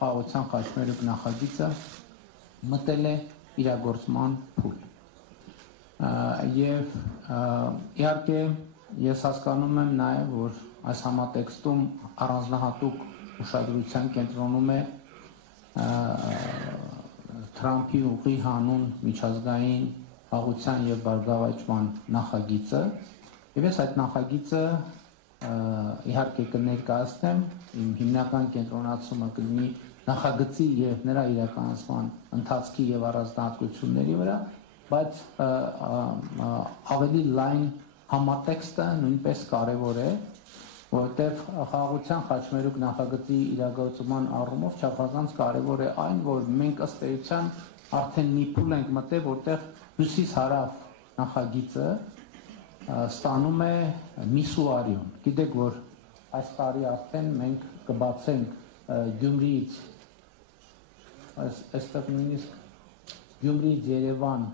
խաղաղության խաչմերուկ նախագիծը մտել է իրագործման փուլ։ Եվ իհարկե ես հասկանում եմ նաև, որ այս համատեքստում առանձնահատուկ ուշադրության կենտրոնում է Թրամփի ուղի հանուն միջազգային խաղաղության եւ բարգավաճման նախագիծը, եւ ես այդ նախագիծը իհարկե կներկայացնեմ, իմ հիմնական կենտրոնացումը կլինի նախագծի եւ նրա իրականացման ընթացքի եւ առանձնահատկությունների վրա, բայց ավելի լայն համատեքստը նույնպես կարևոր է, որտեղ խաղաղության խաչմերուկ նախագծի իրագործման առումով չափազանց կարևոր է այն, որ մենք ըստ էության արդեն մի փուլ ենք մտել, որտեղ հյուսիս-հարավ նախագիծը ստանում է միսուարիում։ Գիտեք, որ այս տարի արդեն մենք կբացենք Գյումրիից, այստեղ նույնիսկ Գյումրիից Երևան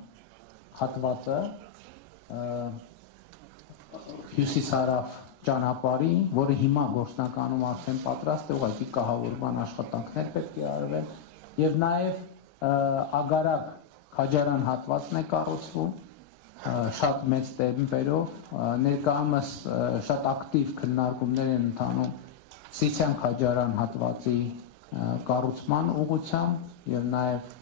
հատվածը հյուսիս-հարավ ճանապարհի, որը հիմա գործնականում արդեն պատրաստ է, ուղղակի կահավորման աշխատանքներ պետք է արվեն, եւ նաեւ Ագարակ Քաջարան հատվածն է կառուցվում շատ մեծ տեմպերով, ներկայումս շատ ակտիվ քննարկումներ են ընթանում Սիսիան Քաջարան հատվածի կառուցման ուղղությամբ եւ նաեւ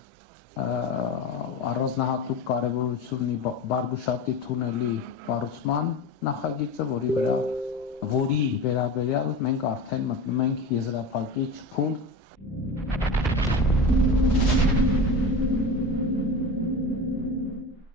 առանձնահատուկ կարևորություն ունի Բարգուշատի թունելի կառուցման նախագիծը, որի վերաբերյալ մենք արդեն մտնում ենք եզրափակիչ փուլ